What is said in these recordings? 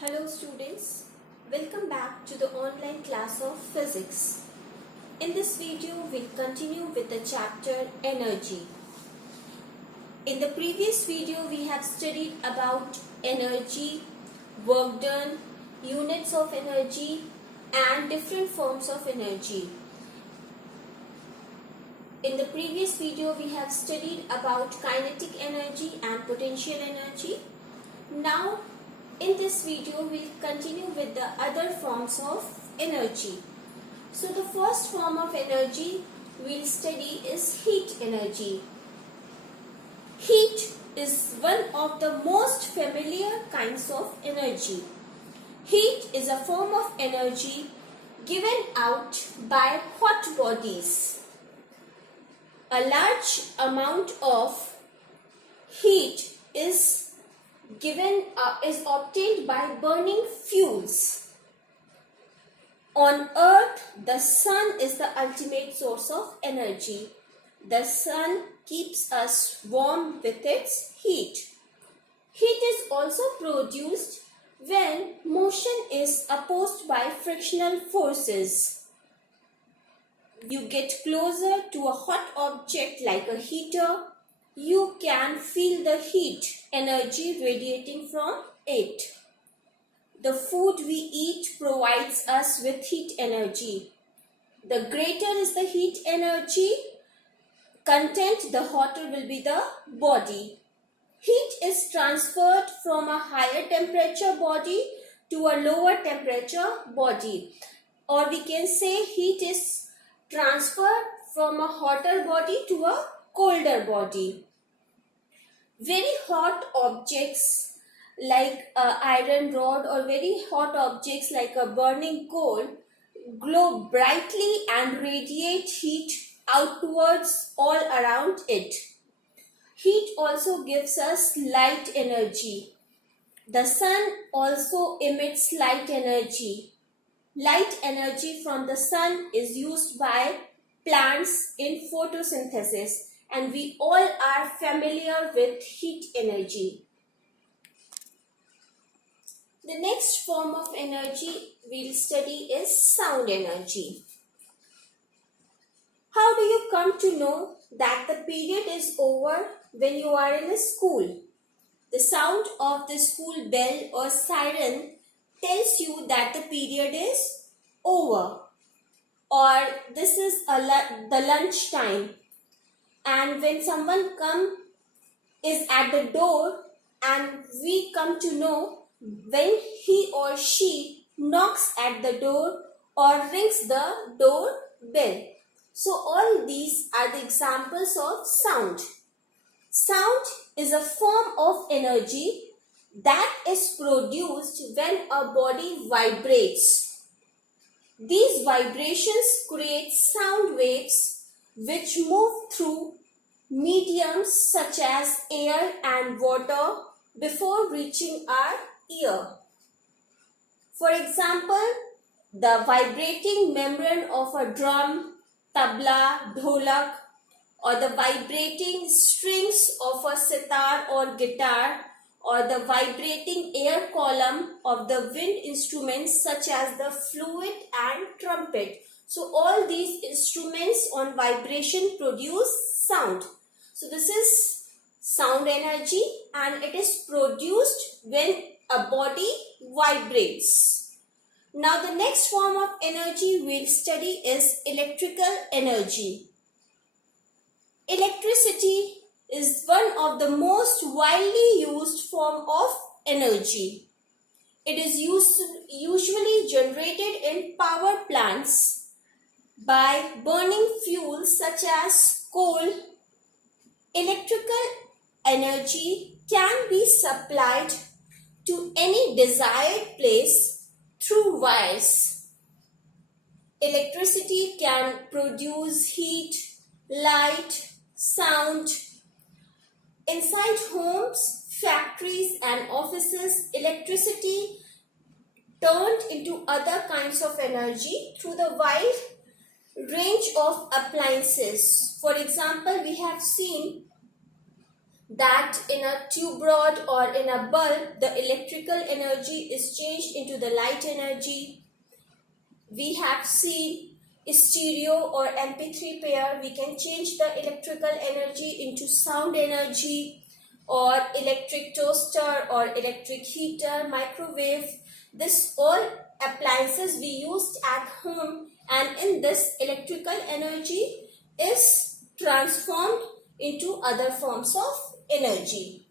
Hello students, welcome back to the online class of physics. In this video, we'll continue with the chapter energy. In the previous video, we have studied about energy, work done, units of energy and different forms of energy. In the previous video, we have studied about kinetic energy and potential energy. Now, in this video, we'll continue with the other forms of energy. So the first form of energy we'll study is heat energy. Heat is one of the most familiar kinds of energy. Heat is a form of energy given out by hot bodies. A large amount of heat is obtained by burning fuels. On Earth, the sun is the ultimate source of energy. The sun keeps us warm with its heat. Heat is also produced when motion is opposed by frictional forces. You get closer to a hot object like a heater, you can feel the heat energy radiating from it. The food we eat provides us with heat energy. The greater is the heat energy content, the hotter will be the body. Heat is transferred from a higher temperature body to a lower temperature body. Or we can say heat is transferred from a hotter body to a colder body. Very hot objects like an iron rod or very hot objects like a burning coal glow brightly and radiate heat outwards all around it. Heat also gives us light energy. The sun also emits light energy. Light energy from the sun is used by plants in photosynthesis. And we all are familiar with heat energy. The next form of energy we'll study is sound energy. How do you come to know that the period is over when you are in a school? The sound of the school bell or siren tells you that the period is over, or this is the lunch time. And when someone is at the door, and we come to know when he or she knocks at the door or rings the door bell. So all these are the examples of sound. Sound is a form of energy that is produced when a body vibrates. These vibrations create sound waves which move through mediums such as air and water before reaching our ear. For example, the vibrating membrane of a drum, tabla, dholak, or the vibrating strings of a sitar or guitar, or the vibrating air column of the wind instruments such as the flute and trumpet. So all these instruments on vibration produce sound. So this is sound energy and it is produced when a body vibrates. Now the next form of energy we'll study is electrical energy. Electricity is one of the most widely used form of energy. It is usually generated in power plants by burning fuels such as coal. Electrical energy can be supplied to any desired place through wires. Electricity can produce heat, light, sound. Inside homes, factories and offices, electricity turned into other kinds of energy through the wide range of appliances. For example, we have seen that in a tube rod or in a bulb, the electrical energy is changed into the light energy. We have seen stereo or MP3 player. We can change the electrical energy into sound energy, or electric toaster or electric heater, microwave. This all appliances we used at home, and in this electrical energy is transformed into other forms of energy.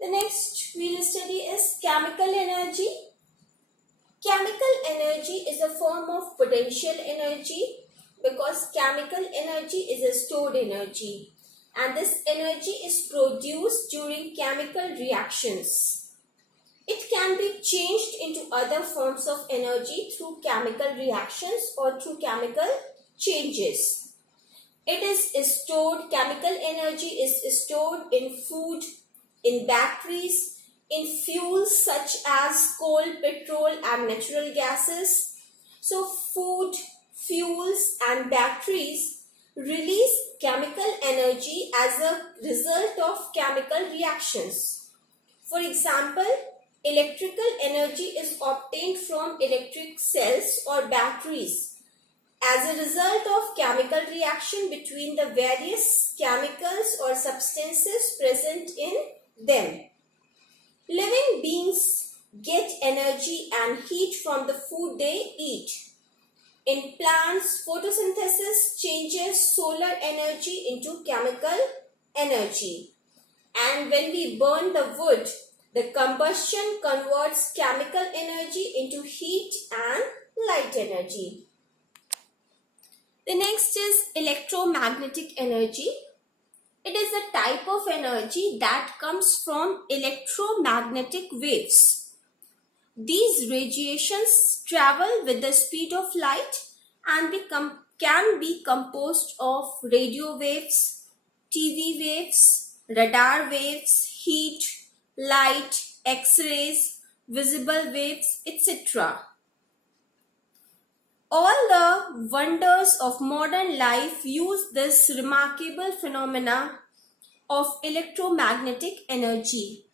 The next we will study is chemical energy. Chemical energy is a form of potential energy because chemical energy is a stored energy, and this energy is produced during chemical reactions. It can be changed into other forms of energy through chemical reactions or through chemical changes. It is stored, chemical energy is stored in food, in batteries, in fuels such as coal, petrol and natural gases. So food, fuels and batteries release chemical energy as a result of chemical reactions. For example, electrical energy is obtained from electric cells or batteries as a result of chemical reaction between the various chemicals or substances present in them. Living beings get energy and heat from the food they eat. In plants, photosynthesis changes solar energy into chemical energy. And when we burn the wood, the combustion converts chemical energy into heat and light energy. The next is electromagnetic energy. It is a type of energy that comes from electromagnetic waves. These radiations travel with the speed of light and can be composed of radio waves, TV waves, radar waves, heat, light, X-rays, visible waves, etc. All the wonders of modern life use this remarkable phenomena of electromagnetic energy.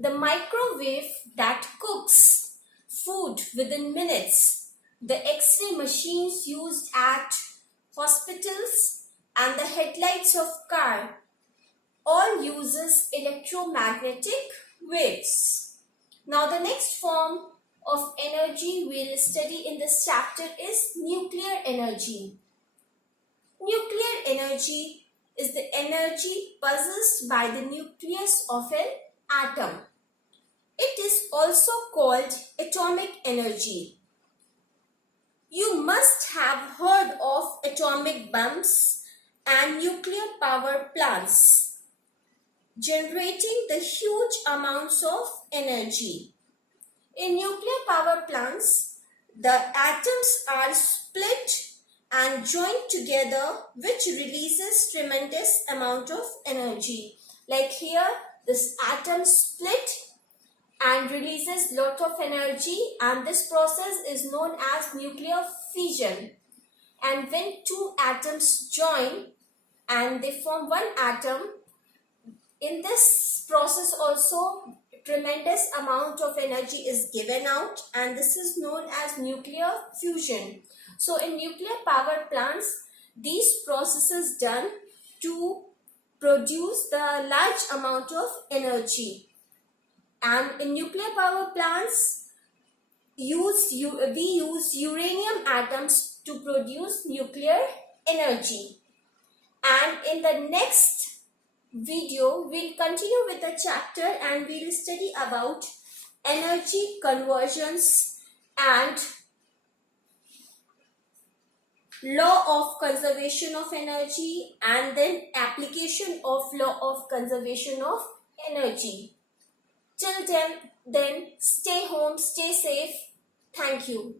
The microwave that cooks food within minutes, the X-ray machines used at hospitals, and the headlights of car all uses electromagnetic waves. Now the next form of energy we'll study in this chapter is nuclear energy. Nuclear energy is the energy possessed by the nucleus of an atom. It is also called atomic energy. You must have heard of atomic bombs and nuclear power plants generating the huge amounts of energy. In nuclear power plants, the atoms are split and joined together, which releases tremendous amount of energy. Like here, this atom split and releases lot of energy, and this process is known as nuclear fission. And when two atoms join and they form one atom, in this process also tremendous amount of energy is given out, and this is known as nuclear fusion. So in nuclear power plants, these processes done to produce the large amount of energy. And in nuclear power plants, we use uranium atoms to produce nuclear energy. And in the next video, we'll continue with the chapter and we'll study about energy conversions and law of conservation of energy, and then application of law of conservation of energy. Till then stay home, stay safe. Thank you.